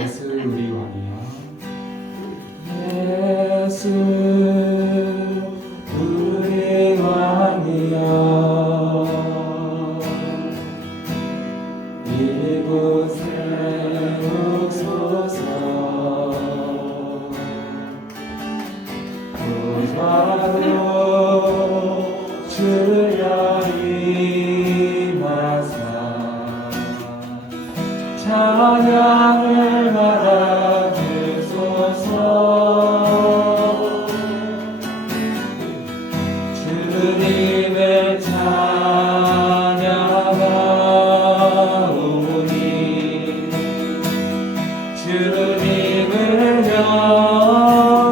예수 우리 왕이여. 예수 우리 왕이여. 이곳에 오소서. 구주로 주여 임하사 찬양을 받아주소서. 주님을 찬양하오니 주님을 경배하오니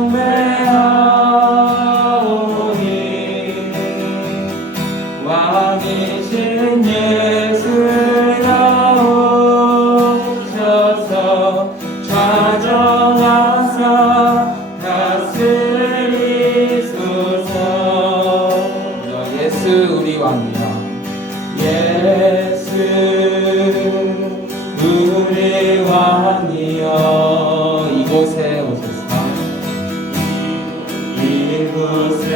왕이신 예수여 오셔서 좌정하사 다스리소서. 예수 우리 왕이여. 예수 우리 왕이여. 이곳에 오소서. 이곳에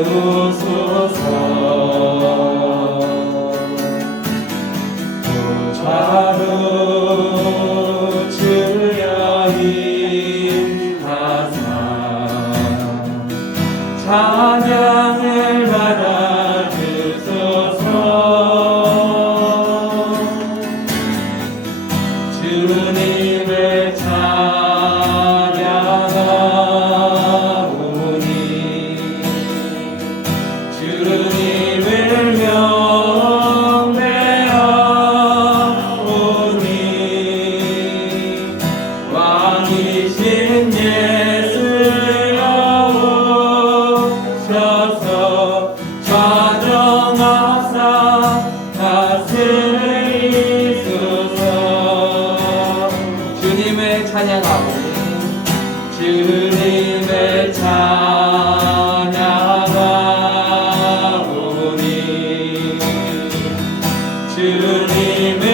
오소서. 보좌로 주여 임하사 찬양을 받아주소서. 주님을 찬양하오니 주님을 경배하오니 왕이신 예수여 오셔서 좌정하사 다스리소서. 주님을 찬양하오니 주님을 찬양하오니 주님을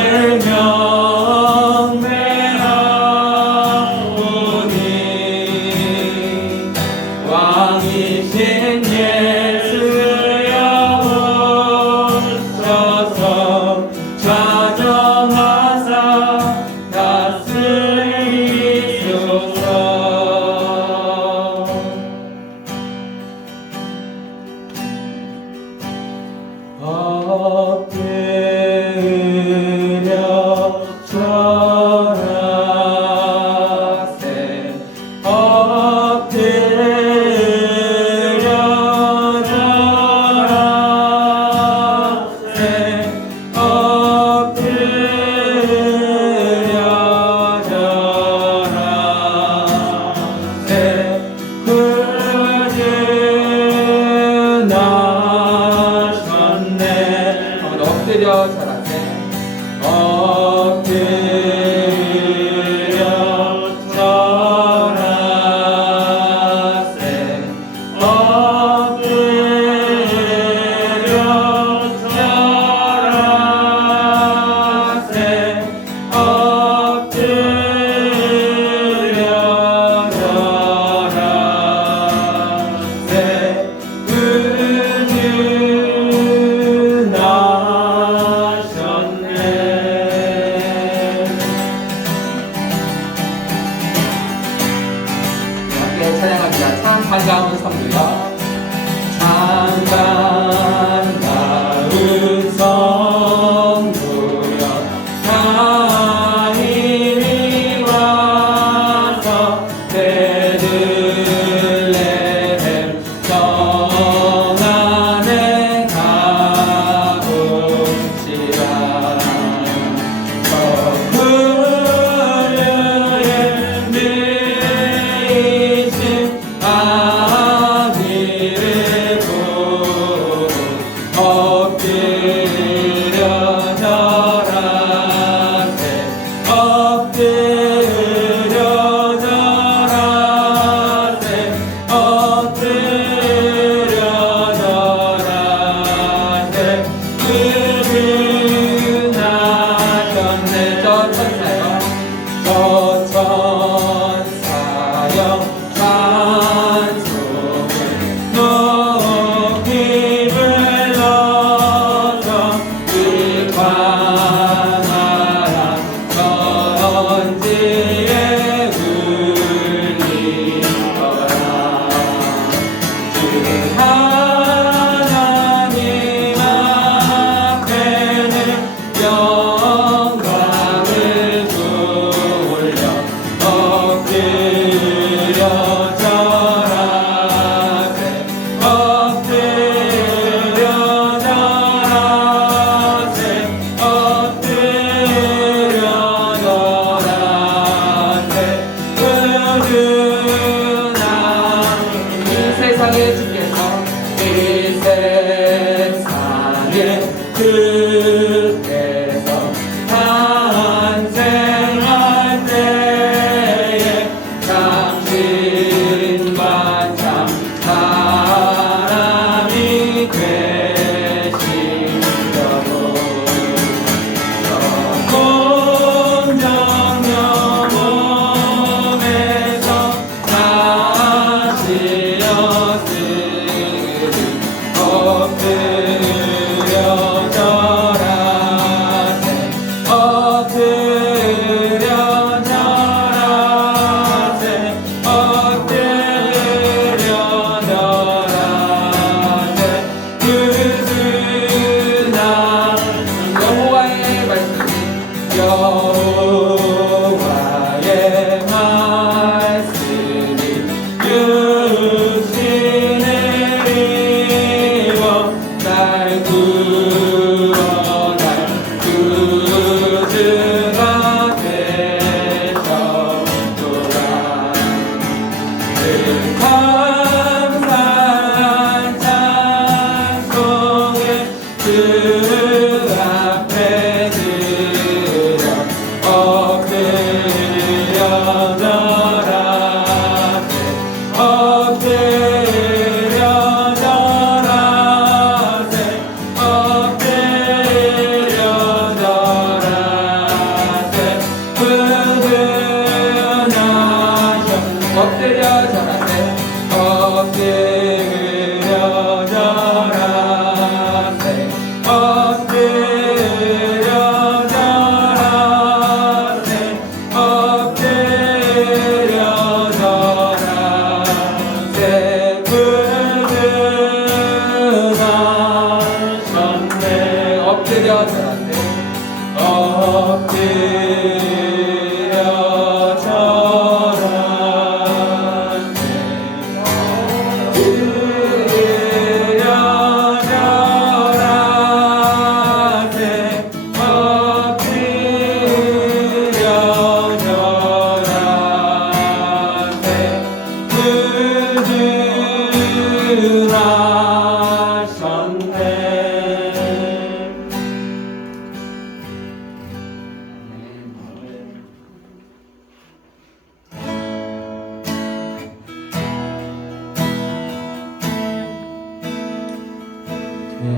경배하오니 왕이신 예수여 오셔서 좌정하사 다스리소서. 엎드려 절하세. 엎드려 절하세. 엎드려 절하세. 구주 나셨네. 한번 엎드려 절하세. 엎드려 절하세. 엎드려 절하세. 엎드려 절하세. 구주 나셨네. 함께 찬양합니다. 참 반가운 성도여. 참 반가운 성도여. 다 이리 와서 베들레헴 성 안에 가봅시다. 저 구주의 늘이신 아비를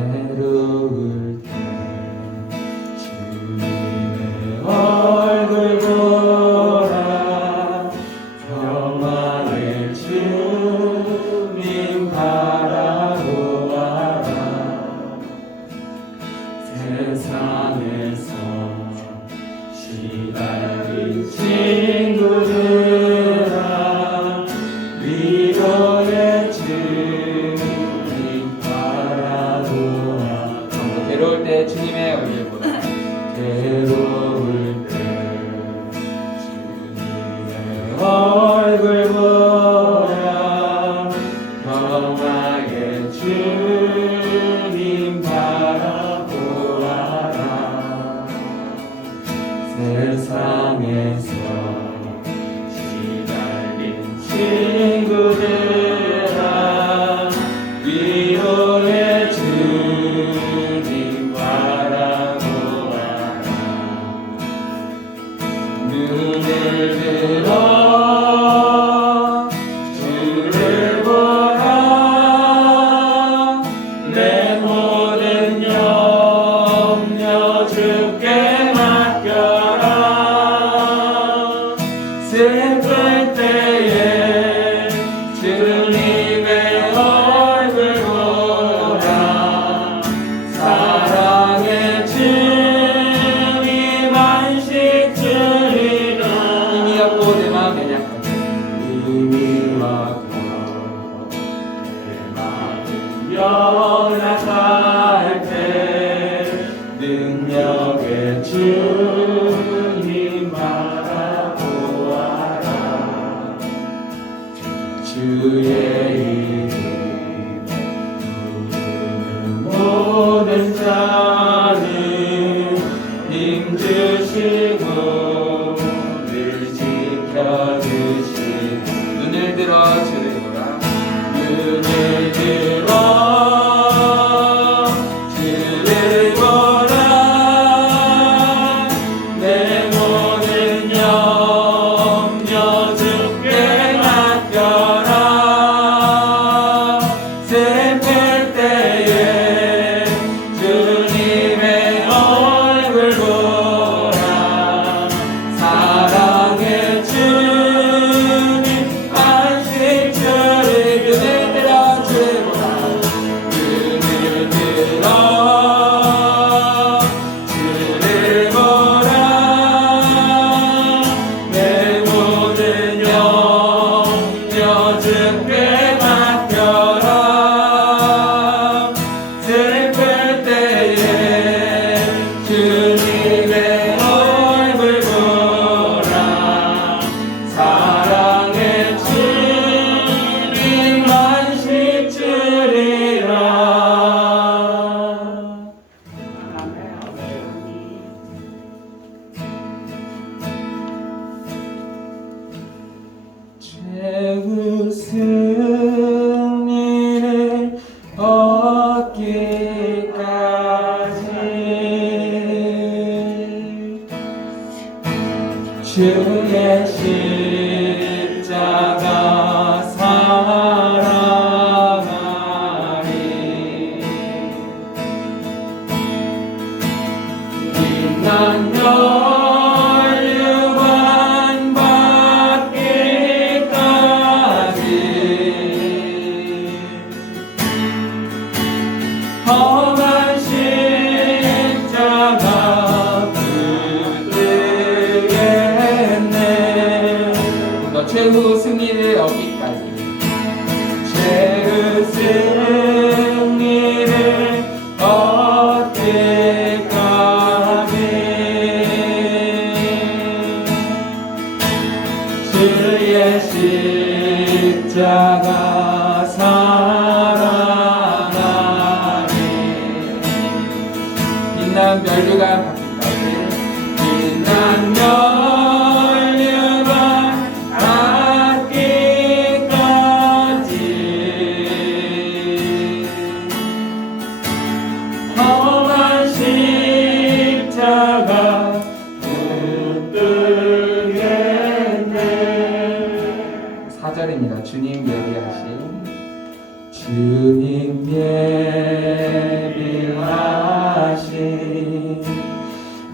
외로울 때 주님의 얼굴 보라 평안을 주님 바라보아라 세상에서 시달린 친구들아 위로의 주님 바라보아 괴로울 때 주님의 얼굴 보라 괴로울 때 주님의 얼굴 보라 평화의 주님 바라보아라 세상에서 시달린 친구들아 위로의 주님 바라보아라 눈을 들어 주를 보라 내 모든 염려 주께 맡겨라 슬플 때에 주님의 얼굴 보라 사랑의 주님 안식 주리라 힘이 없고 내 마음 연약한데 힘이 없고 내 마음 연약할 때 능력의 주님 바라보아라 주의 이름 부르는 모든 자는 힘주시고 늘 지켜주시고 눈을 들어 주를 보라 눈을 들어 주를 보라 내 모든 염려 주께 맡겨라 슬플 때에 주님 승리를 얻기까지 주의 십자가 사랑하리. 빛난 멸류관 받기까지 험한 십자가 붙들겠네. 너 최후 승리를 얻기까지 최후 승리를 얻기까지 주의 십자가 사랑하리. 빛난 멸류관 받기까지 빛난 멸류관 받기까지 험한 십자가 붙들겠네. 4절입니다. 주님 예비하신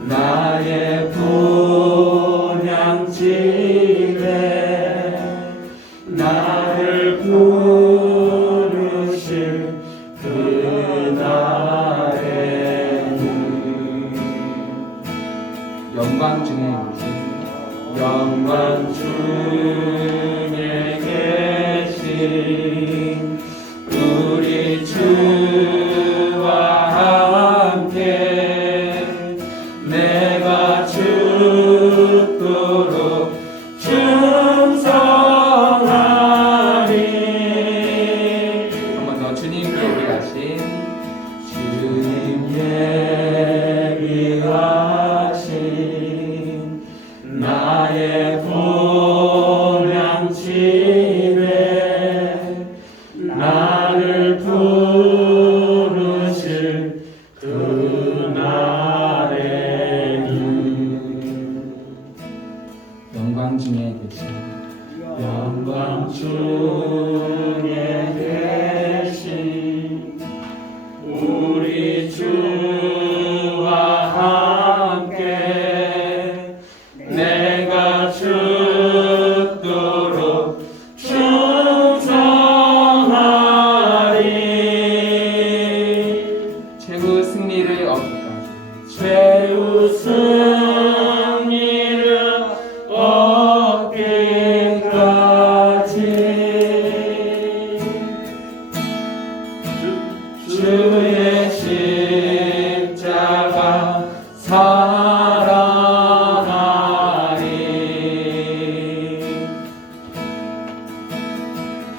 나의 본향집에 나를 부르실 그날에는 영광 중에 계신 우리 주와 함께 내가 죽도록 충성하리. 한 번 더. 주님 예비하신 나의 본향집에 나를 부르실 그날에는 영광 중에 계신 우리 주와 함께 내가 죽도록 충성하리. 최후 승리를 얻기까지 최후 승리를 얻기까지 주의 십자가 사랑하리.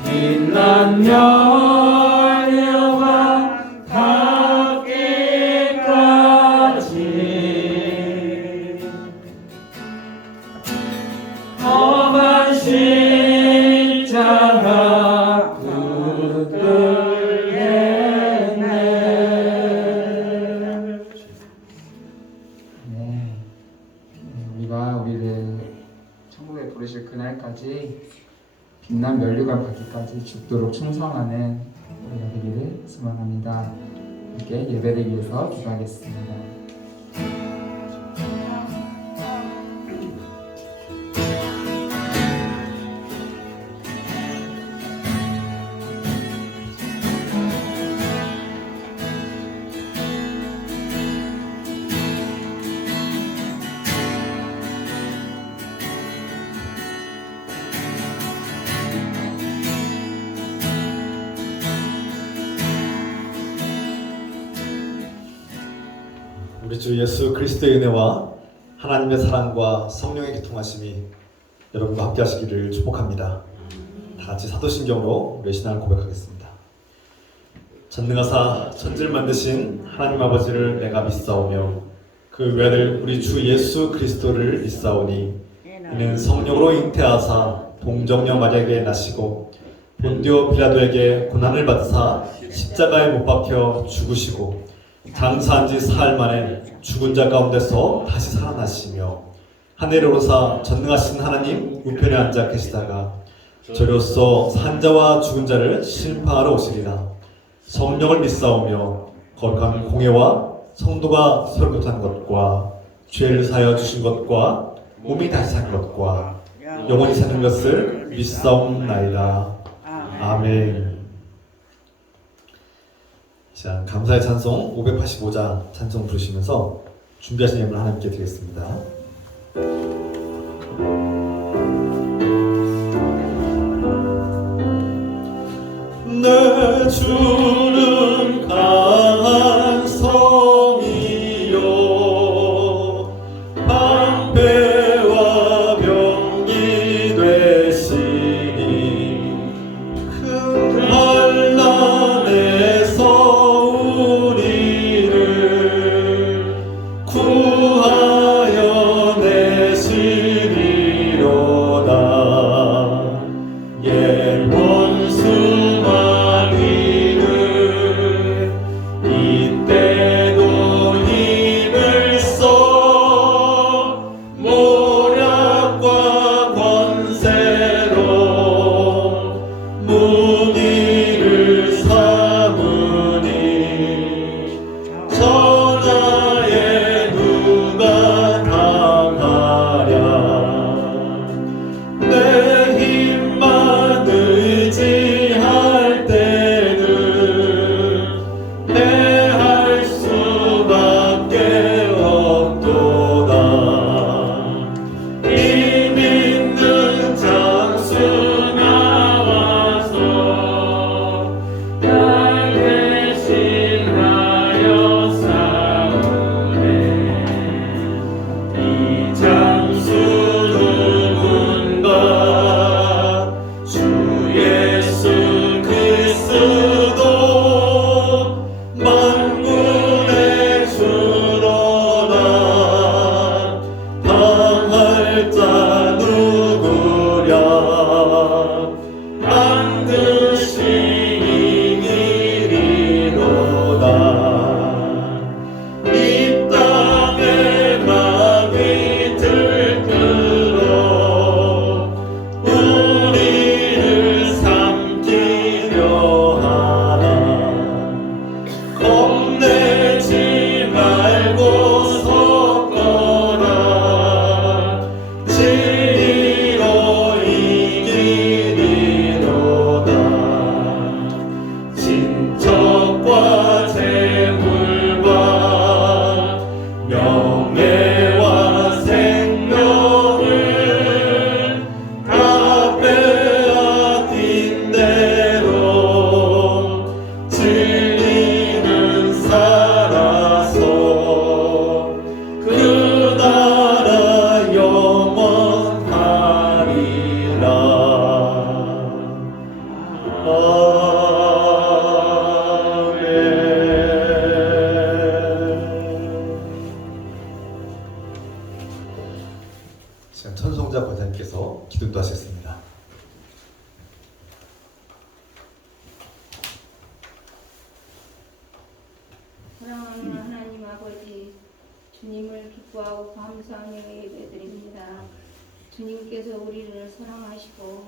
빛난 멸류관 받기까지 험한 십자가 붙들겠네. 우리가 우리를 천국에 부르실 그날까지 빛난 멸류관 받기까지 죽도록 충성하는 우리가 되기를 소망합니다. 함께 예배를 위해서 기도하겠습니다. 우리 주 예수 그리스도의 은혜와 하나님의 사랑과 성령의 교통하심이 여러분과 함께 하시기를 축복합니다. 다 같이 사도신경으로 우리의 신앙을 고백하겠습니다. 전능하사 천지를 만드신 하나님 아버지를 내가 믿사오며 그 외아들 우리 주 예수 그리스도를 믿사오니 이는 성령으로 잉태하사 동정녀 마리아에게 나시고 본디오 빌라도에게 고난을 받으사 십자가에 못 박혀 죽으시고 장사한 지 사흘 만에 죽은 자 가운데서 다시 살아나시며 하늘에 오르사 전능하신 하나님 우편에 앉아 계시다가 저로서 산자와 죽은 자를 심판하러 오시리라. 성령을 믿사오며 거룩한 공예와 성도가 서로 교통한 것과 죄를 사하여 주신 것과 몸이 다시 산 것과 영원히 사는 것을 믿사옵나이다. 아멘. 자, 감사의 찬송 585장 찬송 부르시면서 준비하신 예물 하나님께 드리겠습니다. 내 주는 강한 성이요 방패와 병기 되시니 큰 환난에서 우리를 구하여 내시리로다. 예 원수만 이때도 힘을 써 모략과 권세로 무기를 삼으니 천하에 누가 당하랴. 내 힘만 의지할 때는 패할 수밖에 없도다. 힘 있는 장수 나와서 날 대신하여 싸우네. 이 장수 누군가 주 예수 그리스도 만군의 주로다. 당할 자 누구랴. 반드시 이기리로다. 이 땅에 마귀 들끓어 우리를 삼키려 하나. 겁내지 말고 섰거라. 진리로 이기리로다. 친척과 재물과 명예와 생명을 다 빼앗긴 대로 진리는 살아서 그 나라 영원하리라. 아멘. 지금 천성자 권사님께서 기도도 하셨습니다. 사랑하는 하나님 아버지, 주님을 기뻐하고 감사하며 예배드립니다. 주님께서 우리를 사랑하시고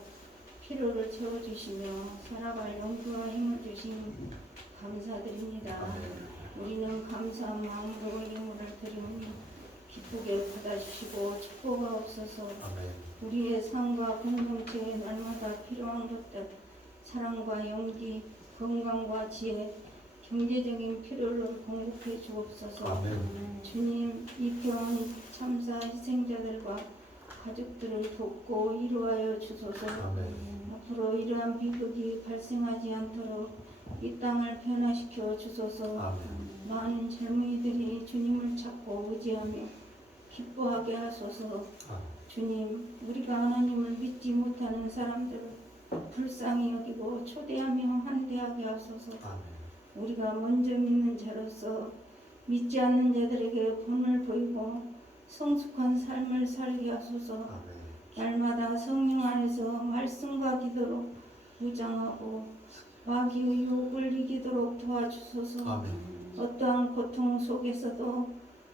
필요를 채워주시며 살아갈 용기와 힘을 주신 감사드립니다. 우리는 감사한 마음으로 예물을 드리니 기쁘게 받아주시고 축복하옵소서. 아멘. 우리의 삶과 공동체에 날마다 필요한 것들, 사랑과 용기, 건강과 지혜, 경제적인 필요를 공급해 주옵소서. 아멘. 주님, 이 평안 참사 희생자들과 가족들을 돕고 이루하여 주소서. 아멘. 앞으로 이러한 비극이 발생하지 않도록 이 땅을 변화시켜 주소서. 아멘. 많은 젊은이들이 주님을 찾고 의지하며 기뻐하게 하소서. 아멘. 주님, 우리가 하나님을 믿지 못하는 사람들을 불쌍히 여기고 초대하며 환대하게 하소서. 아멘. 우리가 먼저 믿는 자로서 믿지 않는 자들에게 본을 보이고 성숙한 삶을 살게 하소서. 아멘. 날마다 성령 안에서 말씀과 기도로 무장하고 마귀의 유혹을 이기도록 도와주소서. 아멘. 어떠한 고통 속에서도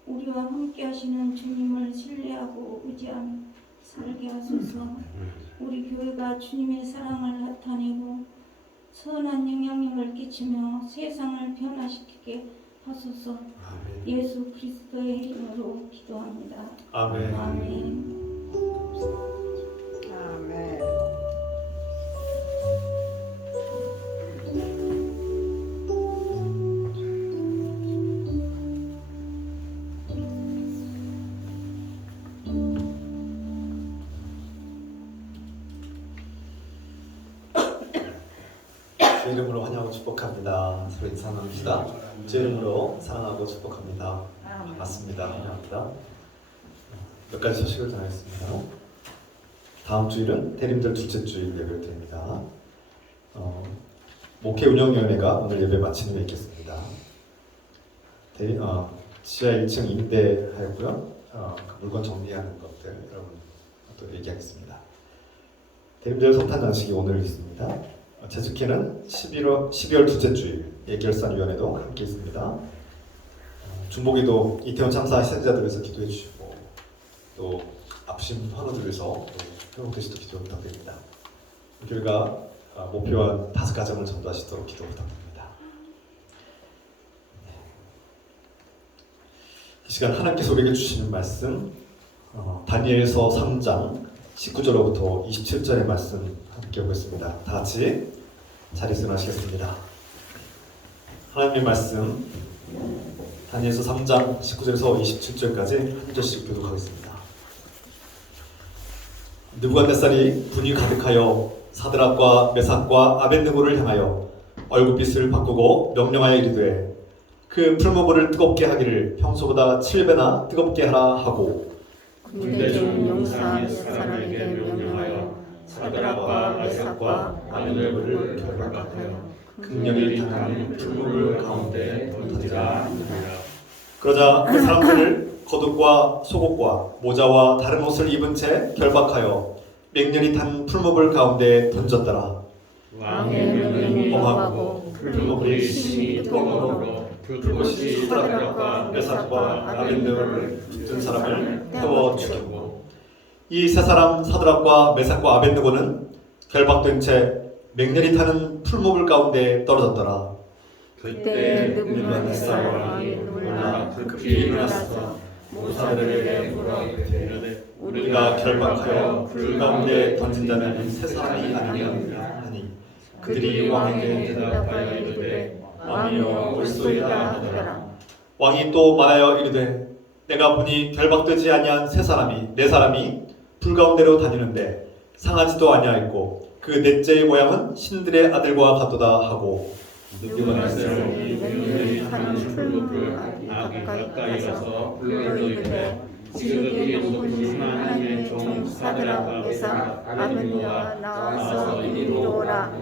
우리와 함께 하시는 주님을 신뢰하고 의지하며 살게 하소서. 우리 교회가 주님의 사랑을 나타내고 선한 영향력을 끼치며 세상을 변화시키게 하소서. 아멘. 예수 그리스도의 이름으로 기도합니다. 아멘. 아멘. 아멘. 주 이름으로 환영하고 축복합니다. 서로 인사 나눕시다. 주 이름으로 사랑하고 축복합니다. 반갑습니다. 환영합니다. 몇 가지 소식을 전하겠습니다. 다음 주일은 대림절 둘째 주일 예배를 드립니다. 목회 운영위원회가 오늘 예배 마치는 후에 있겠습니다. 지하 1층 임대하였고요. 그 물건 정리하는 것들 여러분 또 얘기하겠습니다. 대림절 성탄 장식이 오늘 있습니다. 제주키는 12월 둘째 주일 예결산위원회도 함께 있습니다. 중보기도 이태원 참사 희생자들 위해서 기도해 주시고 또 아프신 환우들 위해서 회복되시도록 기도 부탁드립니다. 교회가 목표한 5가정을 전도하시도록 기도 부탁드립니다. 이 시간 하나님께서 우리에게 주시는 말씀 다니엘서 3장 19절로부터 27절의 말씀 함께 보겠습니다. 다 같이 자리에서 하시겠습니다. 하나님의 말씀 다니엘서 3장 19절에서 27절까지 한 절씩 교독하겠습니다. 느부갓네살이 분이 가득하여 사드락과 메삭과 아벳느고를 향하여 얼굴빛을 바꾸고 명령하여 이르되 그 풀무불을 뜨겁게 하기를 평소보다 7배나 뜨겁게 하라 하고 군대 중 용사 몇 사람에게 명령하여 사드락과 메삭과 아벳느고를 결박하여 극렬히 타는 풀무불 가운데 던지라 하니라. 그러자 그 사람들을 겉옷과 속옷과 모자와 다른 옷을 입은 채 결박하여 맹렬히 탄 풀무불 가운데 던졌더라. 왕의 명령이 범하고 풀무불이 심히 뜨거우므로 그것이 사드락과 메삭과 아벳느고를 붙든 사람을 태워 죽였고 이 세 사람 사드락과 메삭과 아벳느고는 결박된 채 맹렬히 타는 풀무불 가운데 떨어졌더라. 그때 느부갓네살 왕이 놀라 급히 일어나서 모사들에게 물어 이르되 우리가 결박하여 불 가운데 던진 자는 세 사람이 아니냐 하니 그들이 왕에게 대답하여 이르되 왕이여 옳소이다 하더라. 왕이 또 말하여 이르되 내가 보니 결박되지 아니한 네 사람이 불 가운데로 다니는데 상하지도 아니하였고 그 넷째의 모양은 신들의 아들과 같도다 하고 느부갓네살이 맹렬히 타는 풀무불 가까이 가서 불러 이르되 지극히 높으신 하나님의 종 사드락 메삭 아벳느고가 나와서 이리로 오라.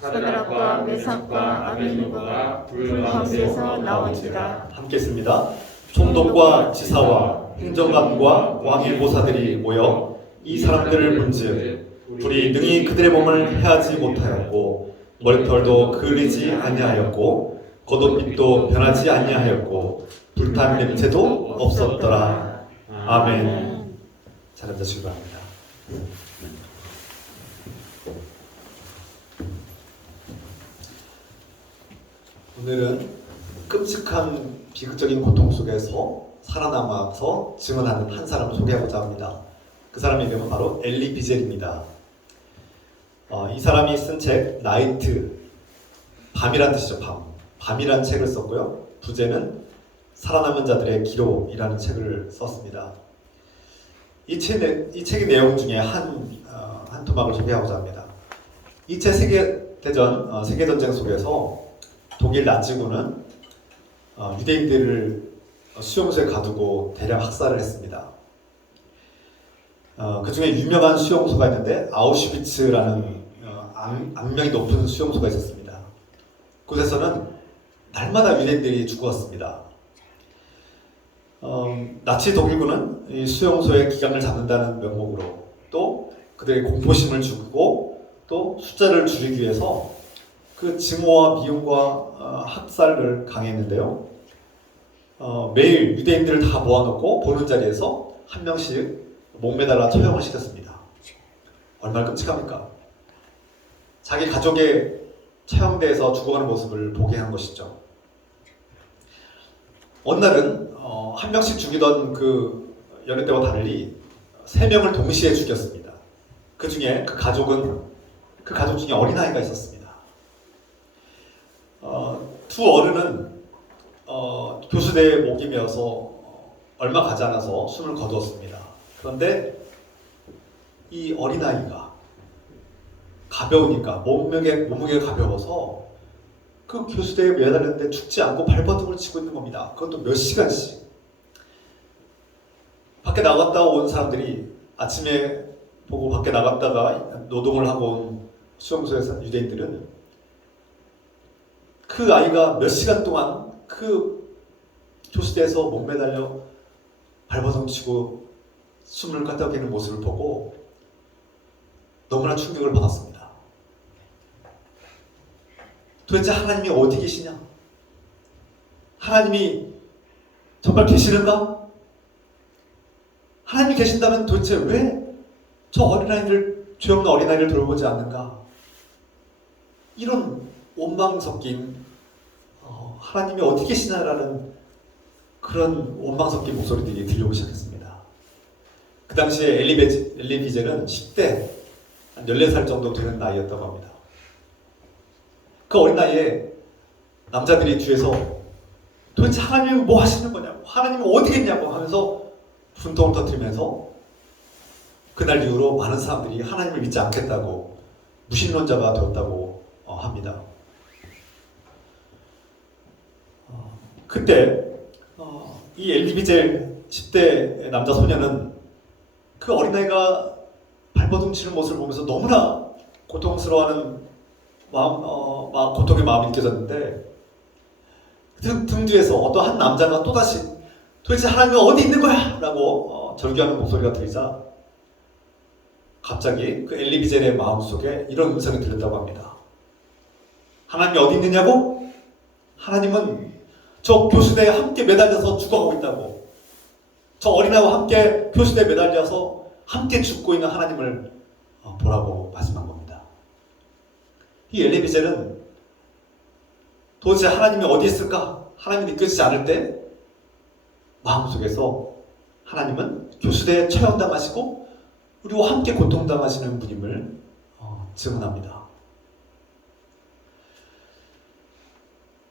사드락과 메삭과 아벳느고가 불 가운데서 나온지라. 함께 했습니다. 총독과 지사와 행정관과 왕의 모사들이 모여 이 사람들을 본즉 불이 능히 그들의 몸을 해하지 못하였고 머리털도 그을리지 아니하였고 겉옷빛도 변하지 아니하였고 불탄 냄새도 없었더라. 아멘. 잘 앉으시기 바랍니다. 오늘은 끔찍한 비극적인 고통 속에서 살아남아서 증언하는 한 사람을 소개하고자 합니다. 그 사람의 이름은 바로 엘리 비젤입니다. 이 사람이 쓴 책 나이트, 밤이란 뜻이죠. 밤이란 책을 썼고요. 부제는 살아남은 자들의 기록이라는 책을 썼습니다. 이 책의 내용 중에 한 토막을 소개하고자 합니다. 2차 세계전쟁 속에서 독일 나치군은 유대인들을 수용소에 가두고 대량 학살을 했습니다. 그 중에 유명한 수용소가 있는데 아우슈비츠라는 악명이 높은 수용소가 있었습니다. 그곳에서는 날마다 유대인들이 죽었습니다. 나치 독일군은 이 수용소의 기강을 잡는다는 명목으로 또 그들의 공포심을 주고 또 숫자를 줄이기 위해서 그 증오와 미움과 학살을 강행했는데요. 매일 유대인들을 다 모아놓고 보는 자리에서 한 명씩 목매달아 처형을 시켰습니다. 얼마나 끔찍합니까? 자기 가족의 처형대에서 죽어가는 모습을 보게 한 것이죠. 어느 날은 한 명씩 죽이던 그 여느 때와 달리 3명을 동시에 죽였습니다. 그 중에 그 가족 중에 어린아이가 있었습니다. 두 어른은 교수대에 목이 메어서 얼마 가지 않아서 숨을 거두었습니다. 그런데 이 어린아이가 가벼우니까 몸무게가 가벼워서 그 교수대에 매달렸는데 죽지 않고 발버둥을 치고 있는 겁니다. 그것도 몇 시간씩. 밖에 나갔다 온 사람들이 아침에 보고 밖에 나갔다가 노동을 하고 온 수용소에서 유대인들은 그 아이가 몇 시간 동안 그 교수대에서 목 매달려 발버둥 치고 숨을 끄덕이는 모습을 보고 너무나 충격을 받았습니다. 도대체 하나님이 어디 계시냐? 하나님이 정말 계시는가? 하나님이 계신다면 도대체 왜 저 어린아이를, 죄 없는 어린아이를 돌보지 않는가? 이런 원망 섞인 하나님이 어디 계시냐라는 그런 원망 섞인 목소리들이 들려오기 시작했습니다. 그 당시에 엘리 비젤은 10대, 한 14살 정도 되는 나이였다고 합니다. 그 어린 나이에 남자들이 뒤에서 도대체 하나님은 뭐 하시는 거냐고, 하나님은 어디 계냐고 하면서 분통을 터뜨리면서 그날 이후로 많은 사람들이 하나님을 믿지 않겠다고 무신론자가 되었다고 합니다. 그때 이 엘리비젤 10대 남자 소녀는 그 어린아이가 발버둥 치는 모습을 보면서 너무나 고통스러워하는 고통의 마음이 느껴졌는데 등 뒤에서 어떤 한 남자가 또다시 도대체 하나님은 어디 있는 거야? 라고 절규하는 목소리가 들리자 갑자기 그 엘리비젤의 마음속에 이런 음성이 들렸다고 합니다. 하나님이 어디 있느냐고? 하나님은 저 교수대에 함께 매달려서 죽어가고 있다고. 저 어린아이와 함께 교수대에 매달려서 함께 죽고 있는 하나님을 보라고 말씀한 겁니다. 이 엘리비젤은 도대체 하나님이 어디 있을까? 하나님이 느껴지지 않을 때 마음속에서 하나님은 교수대에 처형당하시고 우리와 함께 고통당하시는 분임을 증언합니다.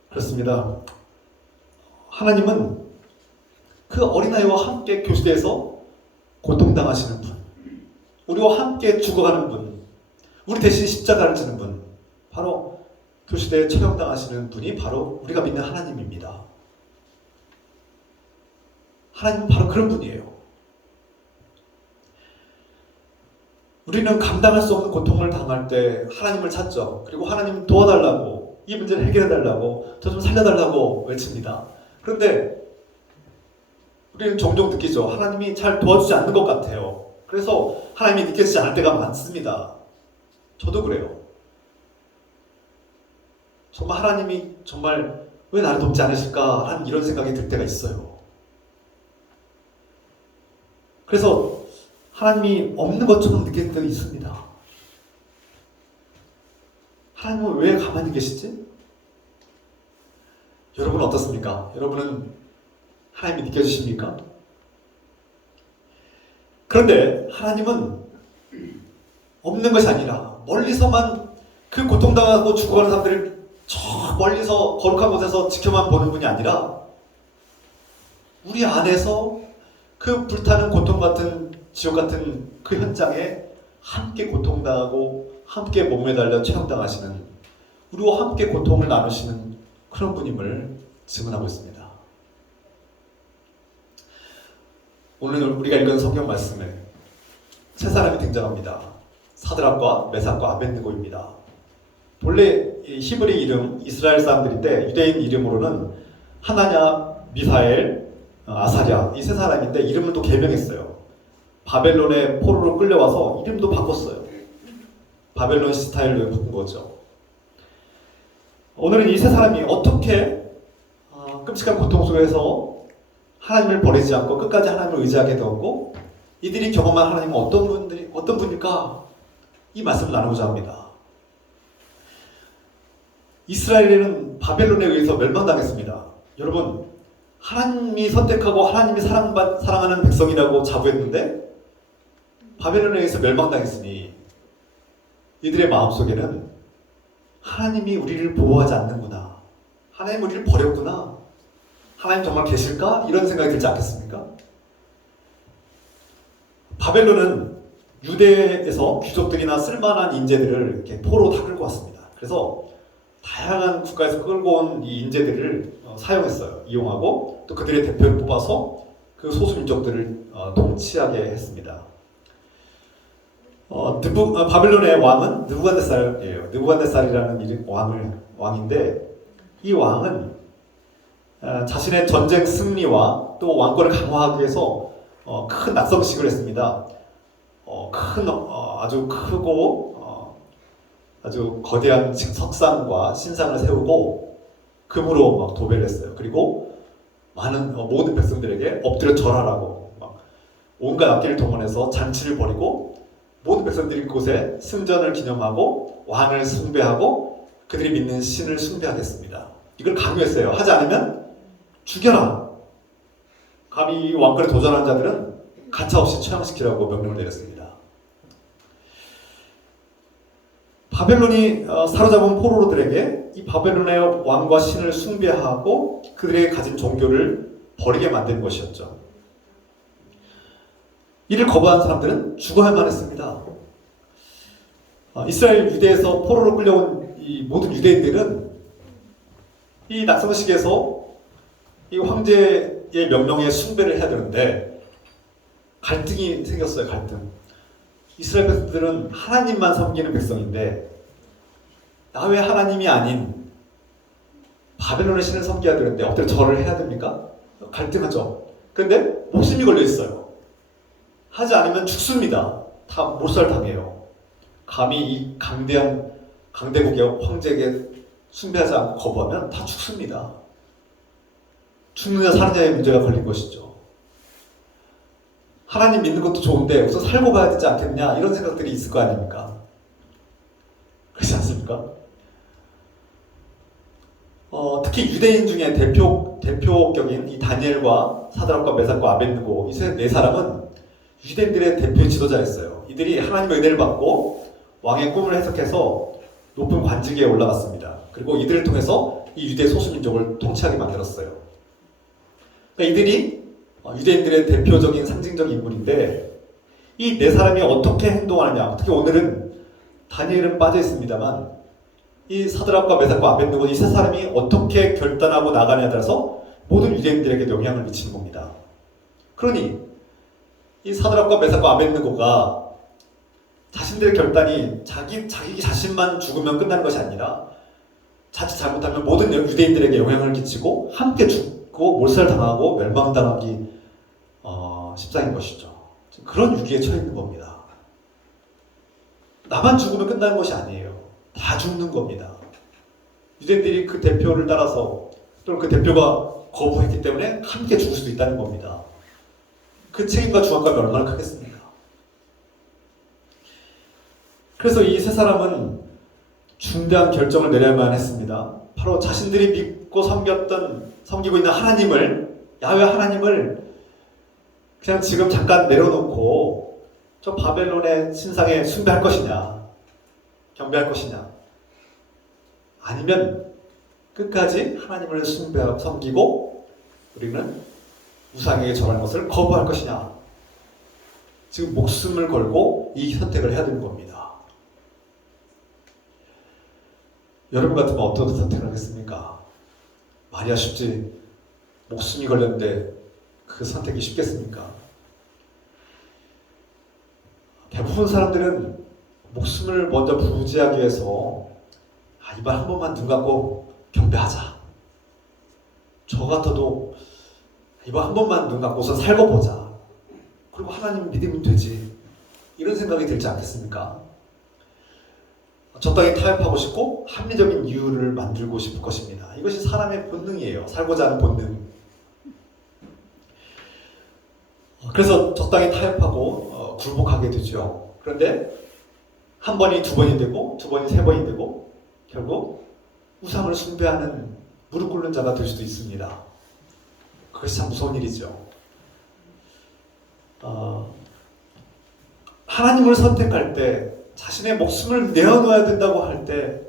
그렇습니다. 하나님은 그 어린아이와 함께 교수대에서 고통당하시는 분, 우리와 함께 죽어가는 분, 우리 대신 십자가를 지는 분, 바로 교수대에 처형당하시는 분이 바로 우리가 믿는 하나님입니다. 하나님은 바로 그런 분이에요. 우리는 감당할 수 없는 고통을 당할 때 하나님을 찾죠. 그리고 하나님 도와달라고, 이 문제를 해결해달라고, 저 좀 살려달라고 외칩니다. 그런데 우리는 종종 느끼죠. 하나님이 잘 도와주지 않는 것 같아요. 그래서 하나님이 느껴지지 않을 때가 많습니다. 저도 그래요. 정말 하나님이 정말 왜 나를 돕지 않으실까 하는 이런 생각이 들 때가 있어요. 그래서 하나님이 없는 것처럼 느끼는 때가 있습니다. 하나님은 왜 가만히 계시지? 여러분은 어떻습니까? 여러분은 하나님이 느껴지십니까? 그런데 하나님은 없는 것이 아니라 멀리서만 그 고통당하고 죽어가는 사람들을 저 멀리서 거룩한 곳에서 지켜만 보는 분이 아니라 우리 안에서 그 불타는 고통 같은 지옥 같은 그 현장에 함께 고통당하고 함께 목매달려 처형당하시는, 우리와 함께 고통을 나누시는 그런 분임을 증언하고 있습니다. 오늘 우리가 읽은 성경 말씀에 세 사람이 등장합니다. 사드락과 메삭과 아벳느고입니다. 본래 히브리 이름 이스라엘 사람들인데 유대인 이름으로는 하나냐, 미사엘, 아사랴 이 세 사람인데 이름을 또 개명했어요. 바벨론의 포로로 끌려와서 이름도 바꿨어요. 바벨론 스타일로 바꾼 거죠. 오늘은 이 세 사람이 어떻게 끔찍한 고통 속에서 하나님을 버리지 않고 끝까지 하나님을 의지하게 되었고 이들이 경험한 하나님은 어떤 분일까? 이 말씀을 나누고자 합니다. 이스라엘은 바벨론에 의해서 멸망당했습니다. 여러분, 하나님이 선택하고 하나님이 사랑하는 백성이라고 자부했는데 바벨론에 의해서 멸망당했으니 이들의 마음속에는 하나님이 우리를 보호하지 않는구나, 하나님 우리를 버렸구나, 하나님 정말 계실까? 이런 생각이 들지 않겠습니까? 바벨론은 유대에서 귀족들이나 쓸만한 인재들을 이렇게 포로 다 끌고 왔습니다. 그래서 다양한 국가에서 끌고 온 이 인재들을 사용했어요. 이용하고 또 그들의 대표를 뽑아서 그 소수민족들을 통치하게 했습니다. 바벨론의 왕은 느부갓네살이에요. 느부갓네살이라는 왕인데 이 왕은 자신의 전쟁 승리와 또 왕권을 강화하기 위해서 큰 낙성식을 했습니다. 아주 크고 아주 거대한 석상과 신상을 세우고 금으로 막 도배를 했어요. 그리고 많은 모든 백성들에게 엎드려 절하라고 막 온갖 악기를 동원해서 잔치를 벌이고 모든 백성들이 그곳에 승전을 기념하고 왕을 숭배하고 그들이 믿는 신을 숭배하겠습니다. 이걸 강요했어요. 하지 않으면 죽여라. 감히 이 왕권에 도전하는 자들은 가차없이 처형시키라고 명령을 내렸습니다. 바벨론이 사로잡은 포로들에게 이 바벨론의 왕과 신을 숭배하고 그들의 가진 종교를 버리게 만든 것이었죠. 이를 거부한 사람들은 죽어야만 했습니다. 이스라엘 유대에서 포로로 끌려온 이 모든 유대인들은 이 낙성식에서 이 황제의 명령에 숭배를 해야 되는데 갈등이 생겼어요. 갈등. 이스라엘 백성들은 하나님만 섬기는 백성인데 야훼 하나님이 아닌 바벨론의 신을 섬겨야 되는데 엎드려 절을 해야 됩니까? 갈등하죠. 그런데 목숨이 걸려 있어요. 하지 않으면 죽습니다. 다 몰살당해요. 감히 이 강대한 강대국의 황제에게 숭배하지 않고 거부하면 다 죽습니다. 죽느냐 사느냐의 문제가 걸린 것이죠. 하나님 믿는 것도 좋은데 우선 살고 가야 되지 않겠냐 이런 생각들이 있을 거 아닙니까? 그렇지 않습니까? 특히 유대인 중에 대표격인 이 다니엘과 사드락과 메삭과 아벳느고 이 네 사람은 유대인들의 대표 지도자였어요. 이들이 하나님의 은혜를 받고 왕의 꿈을 해석해서 높은 관직에 올라갔습니다. 그리고 이들을 통해서 이 유대 소수민족을 통치하게 만들었어요. 그러니까 이들이 유대인들의 대표적인 상징적인 인물인데 이 네 사람이 어떻게 행동하느냐, 특히 오늘은 다니엘은 빠져 있습니다만 이 사드락과 메삭과 아벳느고 이 세 사람이 어떻게 결단하고 나가느냐에 따라서 모든 유대인들에게 영향을 미치는 겁니다. 그러니 이 사드락과 메삭과 아벳느고가 자신들의 결단이 자기 자신만 죽으면 끝나는 것이 아니라 자칫 잘못하면 모든 유대인들에게 영향을 끼치고 함께 죽고 몰살당하고 멸망당하기 십상인 것이죠. 그런 위기에 처해 있는 겁니다. 나만 죽으면 끝나는 것이 아니에요. 다 죽는 겁니다. 유대인들이 그 대표를 따라서 또는 그 대표가 거부했기 때문에 함께 죽을 수도 있다는 겁니다. 그 책임과 중압감이 얼마나 크겠습니까? 그래서 이 세 사람은 중대한 결정을 내려야만 했습니다. 바로 자신들이 믿고 섬기고 있는 하나님을, 야훼 하나님을 그냥 지금 잠깐 내려놓고 저 바벨론의 신상에 숭배할 것이냐, 경배할 것이냐, 아니면 끝까지 하나님을 숭배하고 섬기고 우리는 우상에게 절하는 것을 거부할 것이냐. 지금 목숨을 걸고 이 선택을 해야 되는 겁니다. 여러분 같으면 어떤 선택을 하겠습니까? 말이야 쉽지 목숨이 걸렸는데 그 선택이 쉽겠습니까? 대부분 사람들은 목숨을 먼저 부지하기 위해서 이번 한 번만 눈 감고 경배하자. 저 같아도 이번 한 번만 눈 감고서 살고 보자. 그리고 하나님 믿으면 되지. 이런 생각이 들지 않겠습니까? 적당히 타협하고 싶고 합리적인 이유를 만들고 싶을 것입니다. 이것이 사람의 본능이에요. 살고자 하는 본능. 그래서 적당히 타협하고 굴복하게 되죠. 그런데 한 번이 두 번이 되고 두 번이 세 번이 되고 결국 우상을 숭배하는 무릎 꿇는 자가 될 수도 있습니다. 그것이 참 무서운 일이죠. 하나님을 선택할 때 자신의 목숨을 내어놓아야 된다고 할 때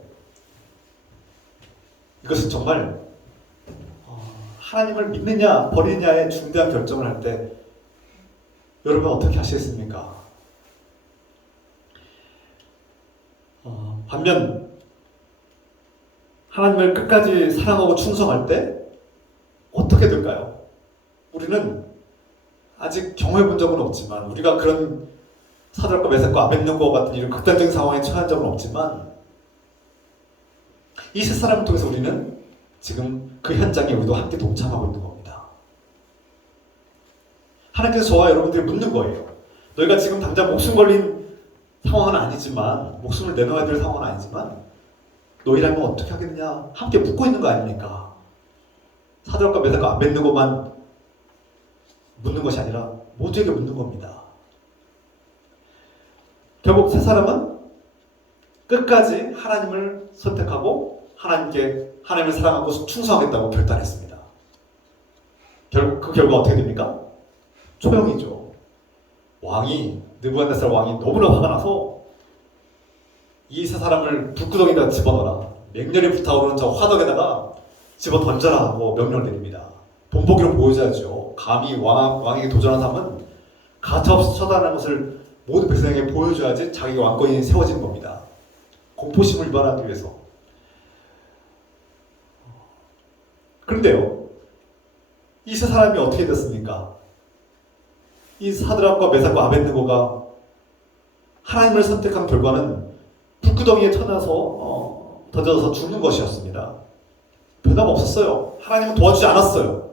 이것은 정말 하나님을 믿느냐 버리느냐의 중대한 결정을 할 때 여러분 어떻게 하시겠습니까? 반면 하나님을 끝까지 사랑하고 충성할 때 어떻게 될까요? 우리는 아직 경험해 본 적은 없지만 우리가 그런 사드락과 메삭과 아벳느고 같은 이런 극단적인 상황에 처한 적은 없지만 이 세 사람을 통해서 우리는 지금 그 현장에 우리도 함께 동참하고 있는 겁니다. 하나님께서 저와 여러분들이 묻는 거예요. 너희가 지금 당장 목숨 걸린 상황은 아니지만 목숨을 내놓아야 될 상황은 아니지만 너희라면 어떻게 하겠느냐 함께 묻고 있는 거 아닙니까? 사드락과 메삭과 아벳느고만 묻는 것이 아니라 모두에게 묻는 겁니다. 결국 세 사람은 끝까지 하나님을 선택하고 하나님을 사랑하고 충성하겠다고 결단했습니다. 그 결과 어떻게 됩니까? 초영이죠. 느부갓네살 왕이 너무나 화가 나서 이 세 사람을 불구덩이에다 집어넣어라. 맹렬히 불타오르는 저 화덕에다가 집어 던져라 하고 명령을 내립니다. 본보기로 보여줘야죠. 감히 왕에게 도전한 사람은 가차없이 처단하는 것을 모두 백성에게 보여줘야지 자기가 왕권이 세워지는 겁니다. 공포심을 유발하기 위해서. 그런데요, 이 세 사람이 어떻게 됐습니까? 이 사드락과 메삭과 아벳느고가 하나님을 선택한 결과는 불구덩이에 던져서 죽는 것이었습니다. 변함 없었어요. 하나님은 도와주지 않았어요.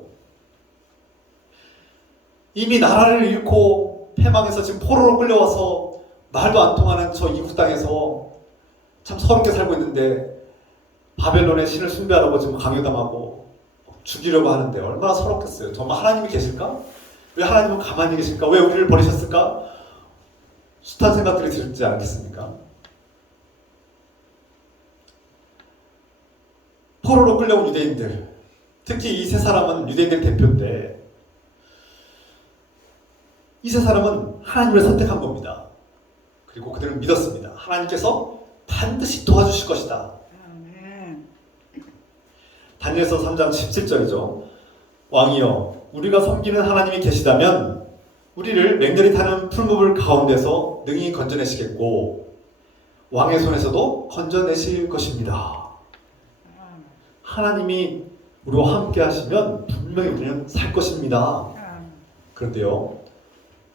이미 나라를 잃고 패망해서 지금 포로로 끌려와서 말도 안 통하는 저 이국 땅에서 참 서럽게 살고 있는데 바벨론의 신을 숭배하라고 지금 강요당하고 죽이려고 하는데 얼마나 서럽겠어요. 정말 하나님이 계실까? 왜 하나님은 가만히 계실까? 왜 우리를 버리셨을까? 숱한 생각들이 들지 않겠습니까? 포로로 끌려온 유대인들, 특히 이 세 사람은 유대인들 대표인데 이 세 사람은 하나님을 선택한 겁니다. 그리고 그들은 믿었습니다. 하나님께서 반드시 도와주실 것이다. 다니엘서 3장 17절이죠. 왕이여, 우리가 섬기는 하나님이 계시다면 우리를 맹렬히 타는 풀무불 가운데서 능히 건져내시겠고 왕의 손에서도 건져내실 것입니다. 하나님이 우리와 함께 하시면 분명히 우리는 살 것입니다. 그런데요,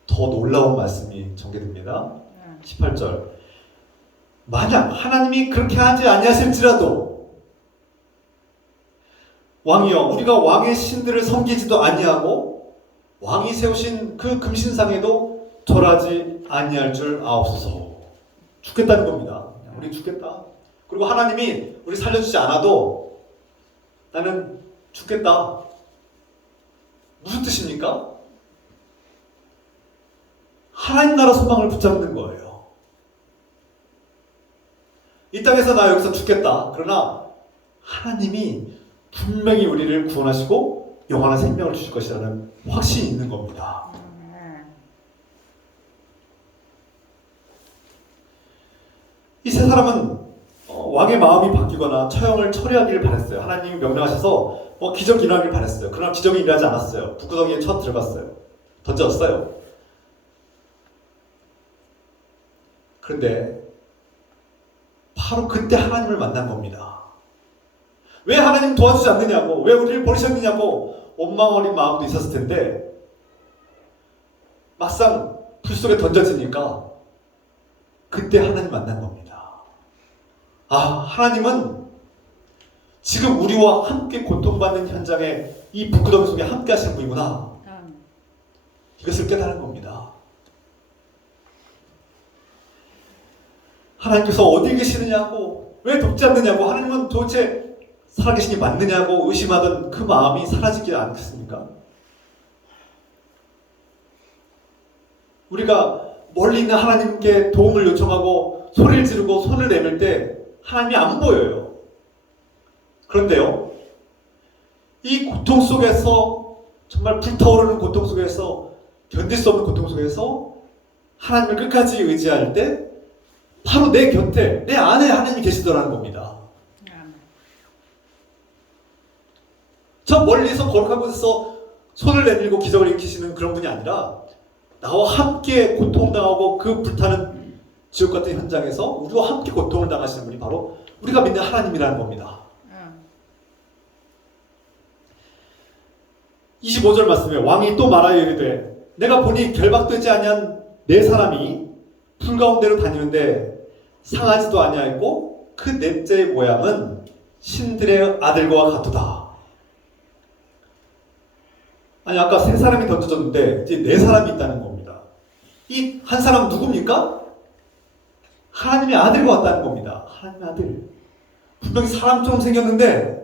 더 놀라운 말씀이 전개됩니다. 18절. 만약 하나님이 그렇게 하지 아니하실지라도 왕이여, 우리가 왕의 신들을 섬기지도 아니하고 왕이 세우신 그 금신상에도 절하지 아니할 줄 아옵소서. 죽겠다는 겁니다. 우리 죽겠다. 그리고 하나님이 우리 살려주지 않아도 나는 죽겠다. 무슨 뜻입니까? 하나님 나라 소망을 붙잡는 거예요. 이 땅에서 나 여기서 죽겠다. 그러나 하나님이 분명히 우리를 구원하시고 영원한 생명을 주실 것이라는 확신이 있는 겁니다. 이 세 사람은 왕의 마음이 바뀌거나 처형을 처리하기를 바랬어요. 하나님이 명령하셔서 기적이 일어나길 바랬어요. 그러나 기적이 일어나지 않았어요. 북구덩이에 쳐 들어갔어요. 던졌어요. 그런데 바로 그때 하나님을 만난 겁니다. 왜 하나님 도와주지 않느냐고, 왜 우리를 버리셨느냐고 원망어린 마음도 있었을 텐데 막상 불 속에 던져지니까 그때 하나님 만난 겁니다. 하나님은 지금 우리와 함께 고통받는 현장에 이 불구덩이 속에 함께 하시는 분이구나. 이것을 깨달은 겁니다. 하나님께서 어디 계시느냐고, 왜 돕지 않느냐고, 하나님은 도대체 살아계신 게 맞느냐고 의심하던 그 마음이 사라지지 않겠습니까? 우리가 멀리 있는 하나님께 도움을 요청하고 소리를 지르고 손을 내밀 때 하나님이 안 보여요. 그런데요, 이 고통 속에서, 정말 불타오르는 고통 속에서, 견딜 수 없는 고통 속에서 하나님을 끝까지 의지할 때 바로 내 곁에, 내 안에 하나님이 계시더라는 겁니다. 저 멀리서 거룩한 곳에서 손을 내밀고 기적을 일으키시는 그런 분이 아니라 나와 함께 고통당하고 그 불타는 지옥 같은 현장에서 우리와 함께 고통을 당하시는 분이 바로 우리가 믿는 하나님이라는 겁니다. 25절 말씀에 왕이 또 말하여 이르되 내가 보니 결박되지 아니한 네 사람이 풀 가운데로 다니는데 상하지도 아니하였고 그 넷째의 모양은 신들의 아들과 같도다. 아니 아까 세 사람이 던져졌는데 이제 네 사람이 있다는 겁니다. 이 한 사람 누굽니까? 하나님의 아들과 같다는 겁니다. 하나님의 아들. 분명히 사람처럼 생겼는데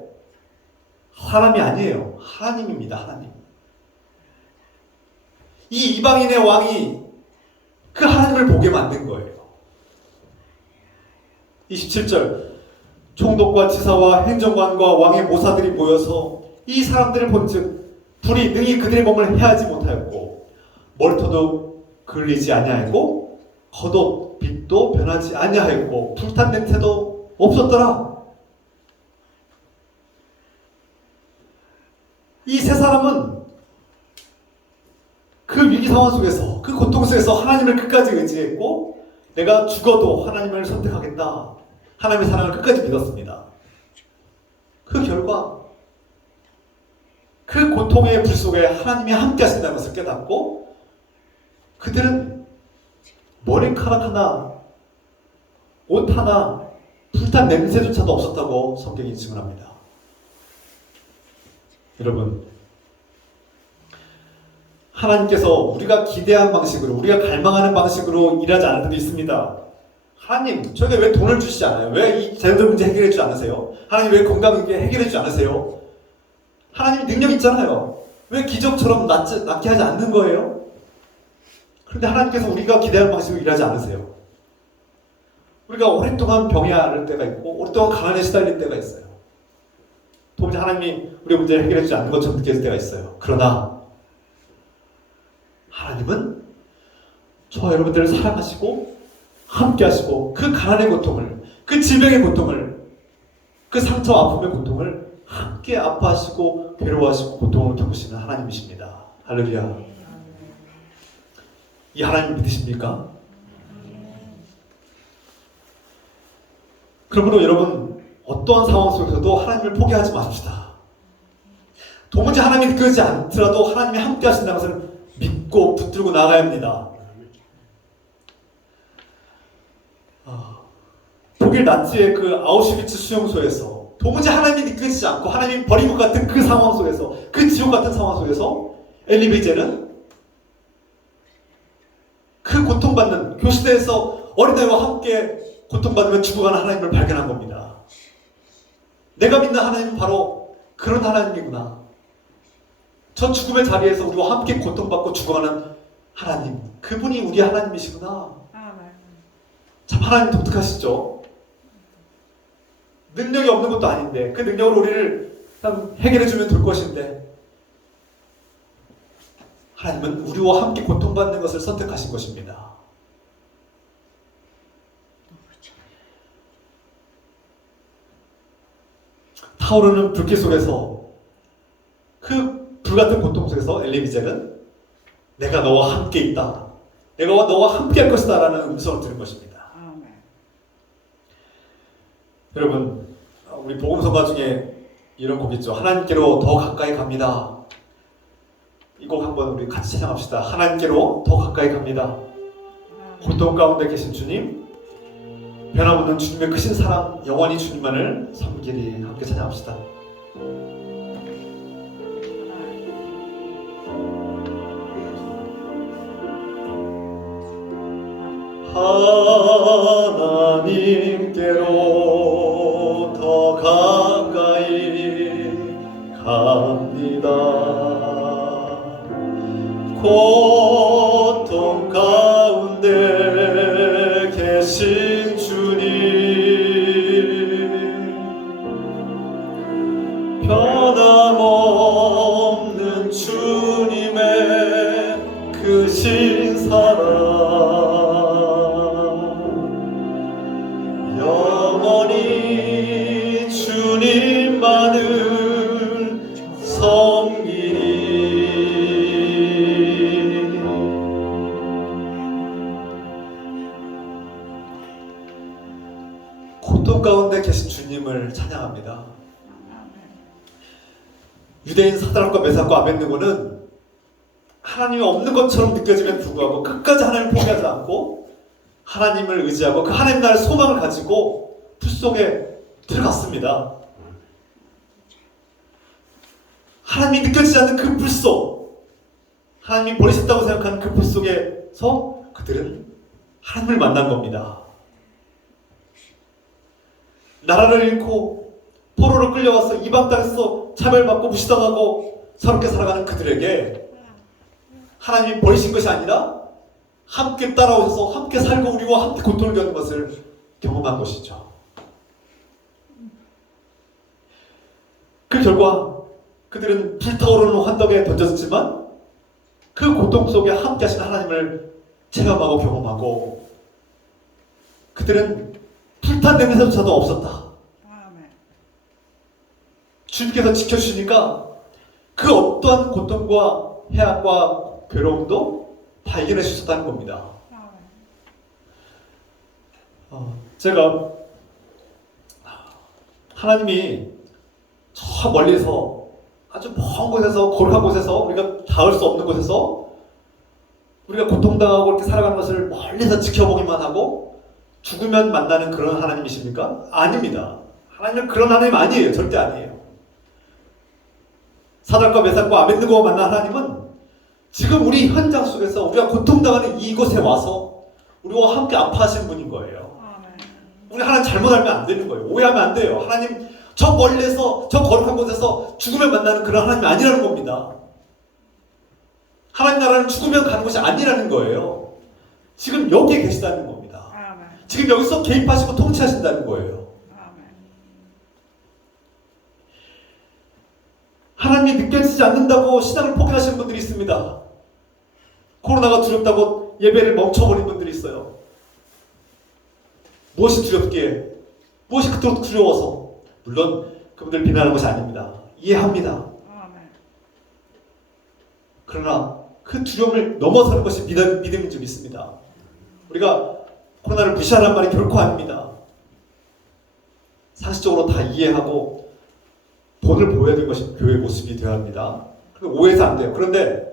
사람이 아니에요. 하나님입니다. 하나님. 이 이방인의 왕이 그 하나님을 보게 만든 거예요. 27절 총독과 지사와 행정관과 왕의 모사들이 모여서 이 사람들을 본즉 불이 능히 그들의 몸을 해하지 못하였고 머리털도 그을리지 아니하였고 겉옷 빛도 변하지 아니하였고 불탄 냄새도 없었더라. 이 세 사람은 그 위기 상황 속에서, 그 고통 속에서 하나님을 끝까지 의지했고 내가 죽어도 하나님을 선택하겠다, 하나님의 사랑을 끝까지 믿었습니다. 그 결과 그 고통의 불 속에 하나님이 함께 하신다는 것을 깨닫고 그들은 머리카락 하나, 옷 하나, 불탄 냄새조차도 없었다고 성경이 증언합니다. 여러분, 하나님께서 우리가 기대한 방식으로, 우리가 갈망하는 방식으로 일하지 않을 때도 있습니다. 하나님, 저에게 왜 돈을 주시지 않아요? 왜 이 자녀들 문제 해결해 주지 않으세요? 하나님 왜 건강 문제 해결해 주지 않으세요? 하나님이 능력 있잖아요. 왜 기적처럼 낫게 하지 않는 거예요? 그런데 하나님께서 우리가 기대하는 방식으로 일하지 않으세요. 우리가 오랫동안 병에 앓을 때가 있고 오랫동안 가난에 시달릴 때가 있어요. 도무지 하나님이 우리의 문제를 해결해 주지 않는 것처럼 느껴질 때가 있어요. 그러나 하나님은 저와 여러분들을 사랑하시고 함께 하시고 그 가난의 고통을, 그 질병의 고통을, 그 상처와 아픔의 고통을 함께 아파하시고 괴로워하시고 고통을 겪으시는 하나님이십니다. 할렐루야. 이 하나님 믿으십니까? 그러므로 여러분, 어떠한 상황 속에서도 하나님을 포기하지 마십시다. 도무지 하나님이 느껴지지 않더라도 하나님이 함께 하신다는 것을 믿고 붙들고 나가야 합니다. 독일 나치의 그 아우슈비츠 수용소에서 도무지 하나님이 느껴지지 않고 하나님이 버린 것 같은 그 상황 속에서, 그 지옥 같은 상황 속에서 엘리 위젤은 그 고통받는, 교시대에서 어린아이와 함께 고통받으며 죽어가는 하나님을 발견한 겁니다. 내가 믿는 하나님은 바로 그런 하나님이구나. 저 죽음의 자리에서 우리와 함께 고통받고 죽어가는 하나님, 그분이 우리 하나님이시구나. 참 하나님 독특하시죠? 능력이 없는 것도 아닌데 그 능력으로 우리를 해결해주면 될 것인데 하나님은 우리와 함께 고통받는 것을 선택하신 것입니다. 타오르는 불길 속에서, 그 불같은 고통 속에서 엘리 위젤은 내가 너와 함께 있다, 내가 너와 함께 할 것이다 라는 음성을 들은 것입니다. 여러분, 우리 복음성가 중에 이런 곡 있죠. 하나님께로 더 가까이 갑니다. 이 곡 한번 우리 같이 찬양합시다. 하나님께로 더 가까이 갑니다. 고통 가운데 계신 주님, 변함없는 주님의 크신 사랑, 영원히 주님만을 섬기리. 함께 찬양합시다. 하나님께로 하나님께로 더 가까이 갑니다. 고통 가운데 계신 주님, 변함없는 주님의 크신 사랑, 영원히 주님만을 섬기리. 고통 가운데 계신 주님을 찬양합니다. 유대인 사드락과 메삭과 아벳느고는 하나님이 없는 것처럼 느껴지면 불구하고 끝까지 하나님을 포기하지 않고 하나님을 의지하고 그 하나님 나라의 소망을 가지고 불 속에 들어갔습니다. 하나님이 느껴지지 않는 그 불 속, 하나님이 버리셨다고 생각하는 그 불 속에서 그들은 하나님을 만난 겁니다. 나라를 잃고 포로로 끌려와서 이방 땅에서 차별받고 무시당하고 서럽게 살아가는 그들에게 하나님이 버리신 것이 아니라 함께 따라오셔서 함께 살고 우리와 함께 고통을 겪는 것을 경험한 것이죠. 그 결과 그들은 불타오르는 환덕에 던졌지만 그 고통 속에 함께 하신 하나님을 체험하고 경험하고 그들은 불탄 냄새조차도 없었다. 주님께서 지켜주시니까 그 어떠한 고통과 해악과 괴로움도 발견해 주셨다는 겁니다. 제가 하나님이 저 멀리서 아주 먼 곳에서 거룩한 곳에서 우리가 닿을 수 없는 곳에서 우리가 고통당하고 이렇게 살아가는 것을 멀리서 지켜보기만 하고 죽으면 만나는 그런 하나님이십니까? 아닙니다. 하나님은 그런 하나님 아니에요. 절대 아니에요. 사드락과 메삭과 아벳느고가 만난 하나님은 지금 우리 현장 속에서 우리가 고통당하는 이곳에 와서 우리와 함께 아파하시는 분인 거예요. 우리 하나님 잘못 알면 안 되는 거예요. 오해하면 안 돼요. 하나님 저 멀리서 저 거룩한 곳에서 죽으면 만나는 그런 하나님이 아니라는 겁니다. 하나님 나라는 죽으면 가는 곳이 아니라는 거예요. 지금 여기에 계시다는 겁니다. 지금 여기서 개입하시고 통치하신다는 거예요. 하나님이 느껴지지 않는다고 신앙을 포기하시는 분들이 있습니다. 코로나가 두렵다고 예배를 멈춰버린 분들이 있어요. 무엇이 두렵기에? 무엇이 그토록 두려워서? 물론 그분들 비난하는 것이 아닙니다. 이해합니다. 그러나 그 두려움을 넘어서는 것이 믿음인 줄 믿습니다. 우리가 코로나를 무시하라는 말이 결코 아닙니다. 상식적으로 다 이해하고 본을 보여야 되는 것이 교회의 모습이 되어야 합니다. 오해해서 안 돼요. 그런데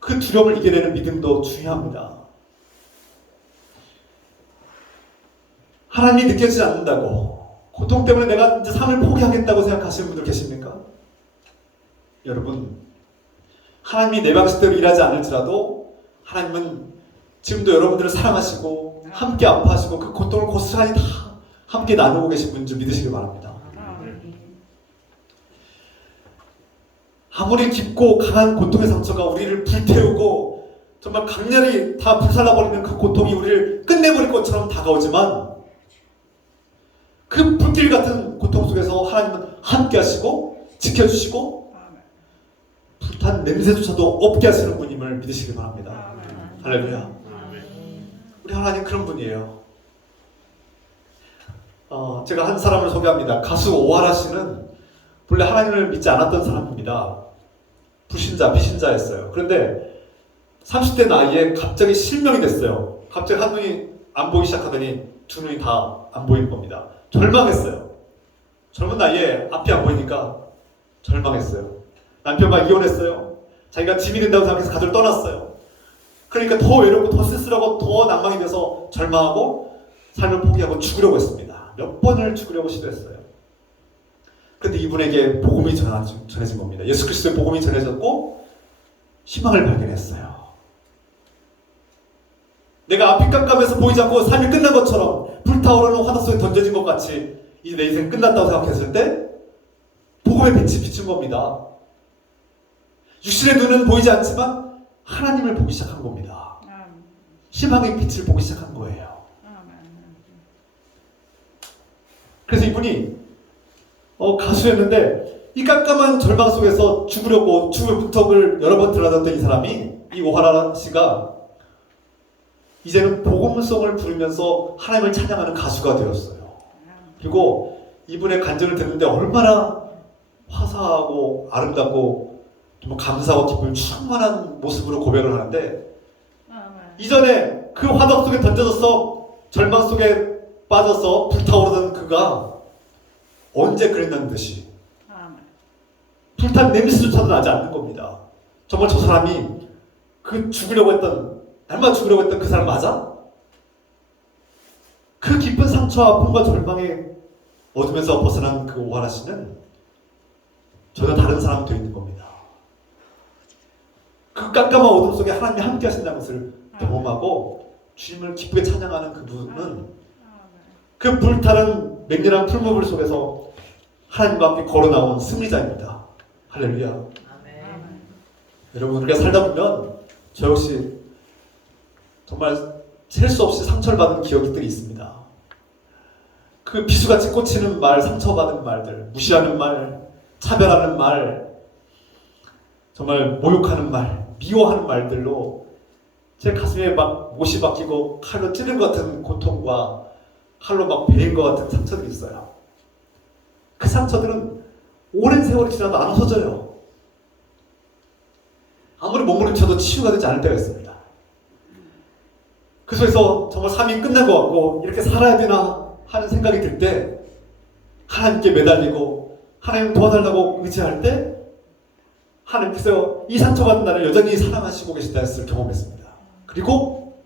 그 두려움을 이겨내는 믿음도 중요합니다. 하나님이 느껴지지 않는다고 고통 때문에 내가 이제 삶을 포기하겠다고 생각하시는 분들 계십니까? 여러분, 하나님이 내 방식대로 일하지 않을지라도 하나님은 지금도 여러분들을 사랑하시고 함께 아파하시고 그 고통을 고스란히 다 함께 나누고 계신 분인 줄 믿으시길 바랍니다. 아무리 깊고 강한 고통의 상처가 우리를 불태우고 정말 강렬히 다 불살라버리는 그 고통이 우리를 끝내버릴 것처럼 다가오지만 그 불길 같은 고통 속에서 하나님은 함께 하시고 지켜주시고 불탄 냄새조차도 없게 하시는 분임을 믿으시길 바랍니다. 할렐루야. 우리 하나님 그런 분이에요. 제가 한 사람을 소개합니다. 가수 오하라 씨는 본래 하나님을 믿지 않았던 사람입니다. 불신자, 비신자였어요. 그런데 30대 나이에 갑자기 실명이 됐어요. 갑자기 한 눈이 안 보이기 시작하더니 두 눈이 다 안 보이는 겁니다. 절망했어요. 젊은 나이에 앞이 안 보이니까 절망했어요. 남편과 이혼했어요. 자기가 짐이 된다고 생각해서 가족을 떠났어요. 그러니까 더 외롭고 더 쓸쓸하고 더 난망이 돼서 절망하고 삶을 포기하고 죽으려고 했습니다. 몇 번을 죽으려고 시도했어요. 그런데 이분에게 복음이 전해진 겁니다. 예수 그리스도의 복음이 전해졌고 희망을 발견했어요. 내가 앞이 깜깜해서 보이지 않고 삶이 끝난 것처럼 불타오르는 화덕 속에 던져진 것 같이 이제 내 인생 끝났다고 생각했을 때 복음의 빛이 비춘 겁니다. 육신의 눈은 보이지 않지만 하나님을 보기 시작한 겁니다. 희망의 빛을 보기 시작한 거예요. 그래서 이분이 가수였는데 이 깜깜한 절망 속에서 죽으려고 죽음의 문턱을 여러 번 들어갔던 이 사람이, 이 오하라 씨가 이제는 복음성을 부르면서 하나님을 찬양하는 가수가 되었어요. 그리고 이분의 간증을 듣는데 얼마나 화사하고 아름답고 정말 감사와 기쁨 충만한 모습으로 고백을 하는데, 이전에 그 화덕 속에 던져져서 절망 속에 빠져서 불타오르던 그가 언제 그랬냐는 듯이 불탄 냄새조차도 나지 않는 겁니다. 정말 저 사람이 그 죽으려고 했던, 날마다 죽으려고 했던 그 사람 맞아? 그 깊은 상처와 아픔과 절망에 어둠에서 벗어난 그 오하라 씨는 전혀 다른 사람이 되어 있는 겁니다. 그 깜깜한 어둠 속에 하나님이 함께 하신다는 것을 경험하고 주님을 기쁘게 찬양하는 그분은 그 불타는 맹렬한 풀무불 속에서 하나님과 함께 걸어나온 승리자입니다. 할렐루야. 아멘. 여러분, 우리가 살다 보면 저 역시 정말 셀 수 없이 상처를 받은 기억들이 있습니다. 그 비수같이 꽂히는 말, 상처받은 말들, 무시하는 말, 차별하는 말, 정말 모욕하는 말, 미워하는 말들로 제 가슴에 막 못이 박히고 칼로 찌른 것 같은 고통과 칼로 막 베인 것 같은 상처들이 있어요. 그 상처들은 오랜 세월이 지나도 안 없어져요. 아무리 몸부림쳐도 치유가 되지 않을 때가 있습니다. 그 속에서 정말 삶이 끝난 것 같고 이렇게 살아야 되나 하는 생각이 들 때 하나님께 매달리고 하나님 도와달라고 의지할 때 하나님께서 이 상처받은 나를 여전히 사랑하시고 계신다는 것을 경험했습니다. 그리고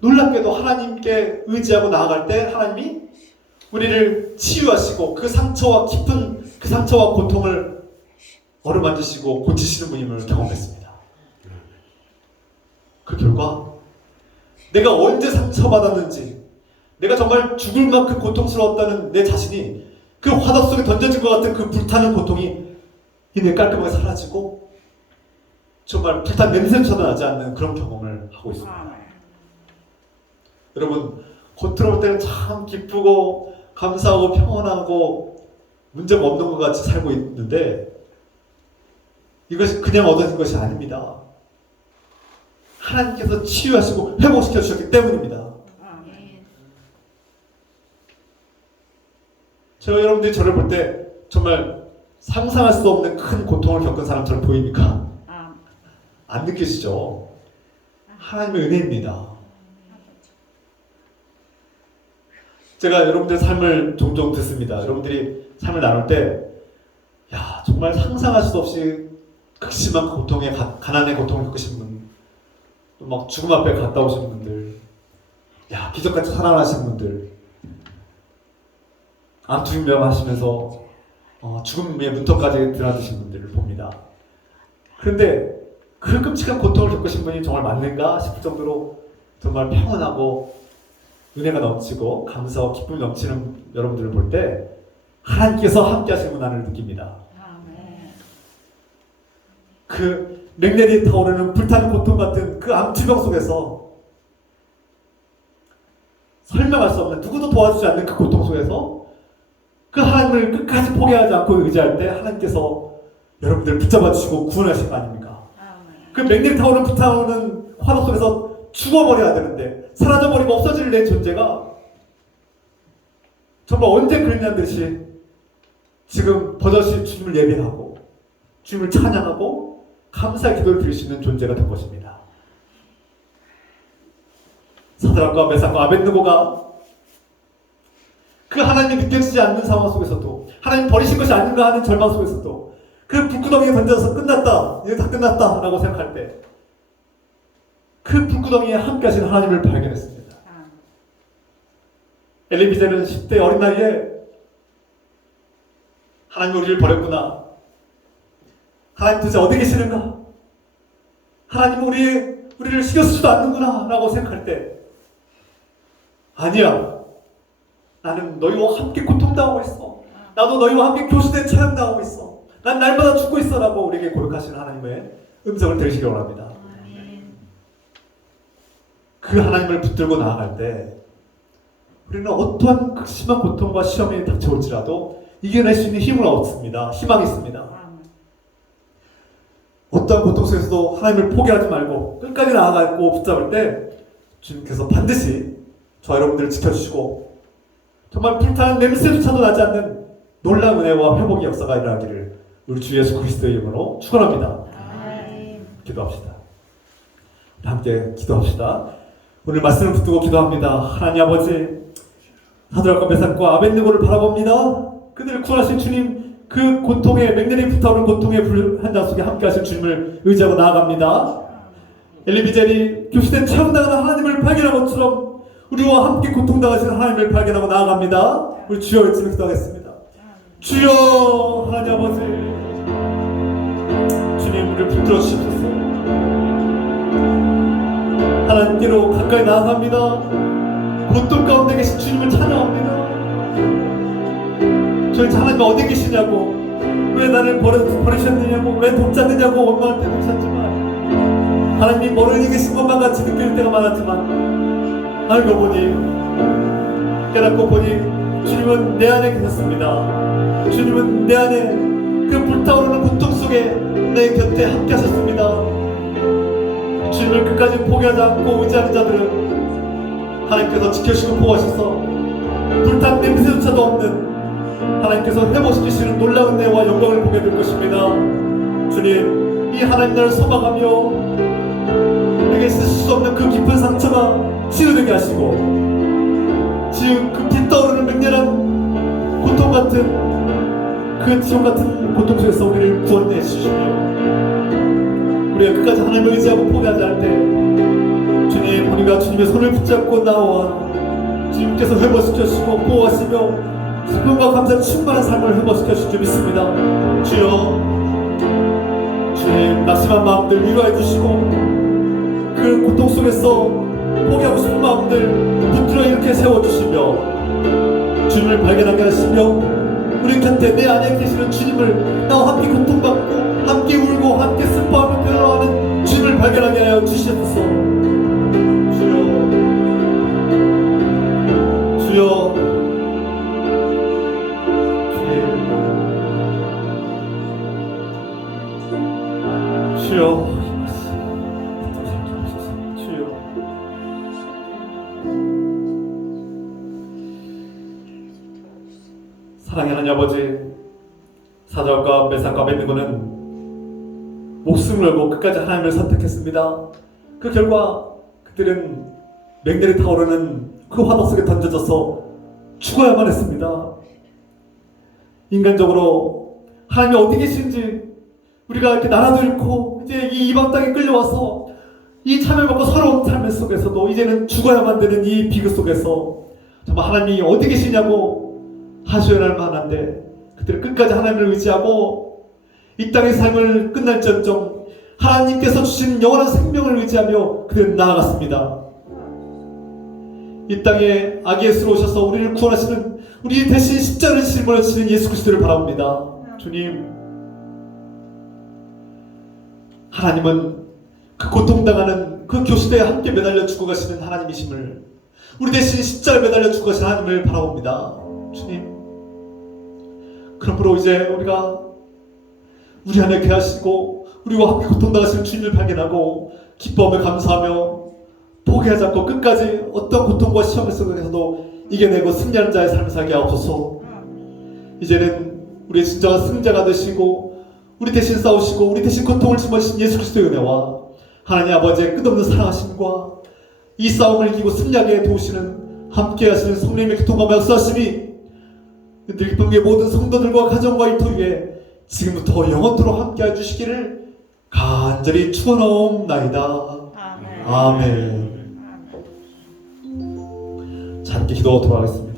놀랍게도 하나님께 의지하고 나아갈 때 하나님이 우리를 치유하시고 그 상처와 깊은 그 상처와 고통을 어루만지시고 고치시는 분임을 경험했습니다. 그 결과 내가 언제 상처받았는지, 내가 정말 죽을 만큼 고통스러웠다는 내 자신이 그 화덕 속에 던져진 것 같은 그 불타는 고통이 이내 깔끔하게 사라지고 정말 불탄 냄새조차도 나지 않는 그런 경험을 하고 있습니다. 여러분, 겉으로 볼 때는 참 기쁘고 감사하고 평온하고 문제가 없는 것 같이 살고 있는데 이것이 그냥 얻어진 것이 아닙니다. 하나님께서 치유하시고 회복시켜 주셨기 때문입니다. 여러분들이 저를 볼 때 정말 상상할 수 없는 큰 고통을 겪은 사람처럼 보입니까? 안 느끼시죠? 하나님의 은혜입니다. 제가 여러분들의 삶을 종종 듣습니다. 여러분들이 삶을 나눌 때 야, 정말 상상할 수 없이 극심한 고통에 가난의 고통을 겪으신 분, 또 막 죽음 앞에 갔다 오신 분들, 야, 기적같이 살아나신 분들, 암투병 하시면서 죽음의 문턱까지 드나드신 분들을 봅니다. 그런데 그 끔찍한 고통을 겪으신 분이 정말 맞는가 싶을 정도로 정말 평온하고 은혜가 넘치고 감사와 기쁨이 넘치는 여러분들을 볼 때 하나님께서 함께 하시는 나를 느낍니다. 그 맹렬히 타오르는 불타는 고통 같은 그 암투병 속에서 설명할 수 없는, 누구도 도와주지 않는 그 고통 속에서 그 하나님을 끝까지 포기하지 않고 의지할 때 하나님께서 여러분들을 붙잡아 주시고 구원하실 거 아닙니까? 그 맹렬히 타오르는 불타오르는 화덕 속에서 죽어버려야 되는데 사라져버리고 없어질 내 존재가 정말 언제 그랬냐는 듯이 지금 버젓이 주님을 예배하고 주님을 찬양하고 감사의 기도를 드릴 수 있는 존재가 된 것입니다. 사드락과 메삭과 아벳느고가 그 하나님이 느껴지지 않는 상황 속에서도, 하나님 버리신 것이 아닌가 하는 절망 속에서도, 그 불구덩이에 던져서 끝났다, 이제 다 끝났다 라고 생각할 때 그 불구덩이에 함께 하신 하나님을 발견했습니다. 엘리비제는 10대 어린 나이에 하나님 우리를 버렸구나, 하나님 도대체 어디 계시는가, 하나님 우리를 신경 쓰지도 않는구나 라고 생각할 때 아니야, 나는 너희와 함께 고통당하고 있어. 나도 너희와 함께 교수대 처형당하고 있어. 난 날마다 죽고 있어 라고 우리에게 고백하시는 하나님의 음성을 들으시기 원합니다. 그 하나님을 붙들고 나아갈 때 우리는 어떠한 극심한 고통과 시험이 닥쳐올지라도 이겨낼 수 있는 힘을 얻습니다. 희망이 있습니다. 어떠한 고통 속에서도 하나님을 포기하지 말고 끝까지 나아가고 붙잡을 때 주님께서 반드시 저와 여러분들을 지켜주시고 정말 불타는 냄새조차도 나지 않는 놀라운 은혜와 회복의 역사가 일어나기를 우리 주 예수 그리스도의 이름으로 축원합니다. 기도합시다. 함께 기도합시다. 오늘 말씀을 붙들고 기도합니다. 하나님 아버지, 사드락과 메삭과 아벳느고를 바라봅니다. 그들을 구원하신 주님, 그 고통에 맹렬히 불타오르는 고통의 불한장 속에 함께하신 주님을 의지하고 나아갑니다. 엘리비젤이 교시된 처형당하는 하나님을 발견한 것처럼 우리와 함께 고통당하시는 하나님을 발견하고 나아갑니다. 우리 주여 외치며 기도하겠습니다. 주여 하나님 아버지, 주님 우리를 붙들어 주십시오. 하나님께로 가까이 나아갑니다. 고통 가운데 계신 주님을 찬양합니다. 저희 하나님 어디 계시냐고, 왜 나를 버리셨느냐고, 왜 돕지 않느냐고 원망할 때도 있었지만 하나님 멀리 계신 것만 같이 느낄 때가 많았지만 알고 보니, 깨닫고 보니 주님은 내 안에 계셨습니다. 주님은 내 안에 그 불타오르는 고통 속에 내 곁에 함께 하셨습니다. 주님을 끝까지 포기하지 않고 의지하는 자들은 하나님께서 지켜주시고 보호하셔서 불탄 냄새조차도 없는 하나님께서 회복시키시는 놀라운 은혜와 영광을 보게 될 것입니다. 주님, 이 하나님 나라를 소망하며 내게 있을 수 없는 그 깊은 상처가 치유되게 하시고 지금 그 빛떠오르는 맹렬한 고통 같은 그 지옥 같은 고통 속에서 우리를 구원해 주시며 우리가 끝까지 하나님을 의지하고 포기하지 않을 때 주님, 우리가 주님의 손을 붙잡고 나와 주님께서 회복시켜 주시고 보호하시며 기쁨과 감사로 충만한 삶을 회복시켜 주실 줄 믿습니다. 주여, 주님 낙심한 마음들 위로해 주시고 그 고통 속에서 포기하고 싶은 마음들 붙들어 이렇게 세워주시며 주님을 발견하게 하시며 우리 곁에 내 안에 계시는 주님을 나와 함께 고통받고 함께 울고 함께 슬퍼하며 변화하는 주님을 발견하게 하여 주시옵소서. 주여, 주여, 주여, 주여. 사랑의 하나님 아버지, 사드락과 메삭과 아벳느고는 목숨을 걸고 끝까지 하나님을 선택했습니다. 그 결과 그들은 맹렬히 타오르는 그 화덕 속에 던져져서 죽어야만 했습니다. 인간적으로 하나님이 어디 계신지 우리가 이렇게 나라도 잃고 이제 이 이방 땅에 끌려와서 이 참여받고 서러운 삶 속에서도 이제는 죽어야만 되는 이 비극 속에서 정말 하나님이 어디 계시냐고 하소연할 만한데 그들은 끝까지 하나님을 의지하고 이 땅의 삶을 끝날지언정 하나님께서 주신 영원한 생명을 의지하며 그들은 나아갔습니다. 이 땅에 아기 예수로 오셔서 우리를 구원하시는 우리 대신 십자가를 짊어지시는 예수 그리스도를 바라봅니다. 주님, 하나님은 그 고통당하는 그 교수대에 함께 매달려 죽어가시는 하나님이심을, 우리 대신 십자가에 매달려 죽어가시는 하나님을 바라봅니다. 주님, 그러므로 이제 우리가 우리 안에 계하시고 우리와 함께 고통당하시는 주님을 발견하고 기뻐하며 감사하며 포기하지 않고 끝까지 어떤 고통과 시험 속에서도 이겨내고 승리하는 자의 삶을 살게 하옵소서. 이제는 우리의 진정한 승자가 되시고 우리 대신 싸우시고 우리 대신 고통을 짊어지신 예수 그리스도의 은혜와 하나님 아버지의 끝없는 사랑하심과 이 싸움을 이기고 승리하게 도우시는 함께하시는 성령님의 교통과 역사하심이 늙은의 모든 성도들과 가정과 일터 위에 지금부터 영원토록 함께해 주시기를 간절히 축원하옵나이다. 아멘. 함께 기도하도록 하겠습니다.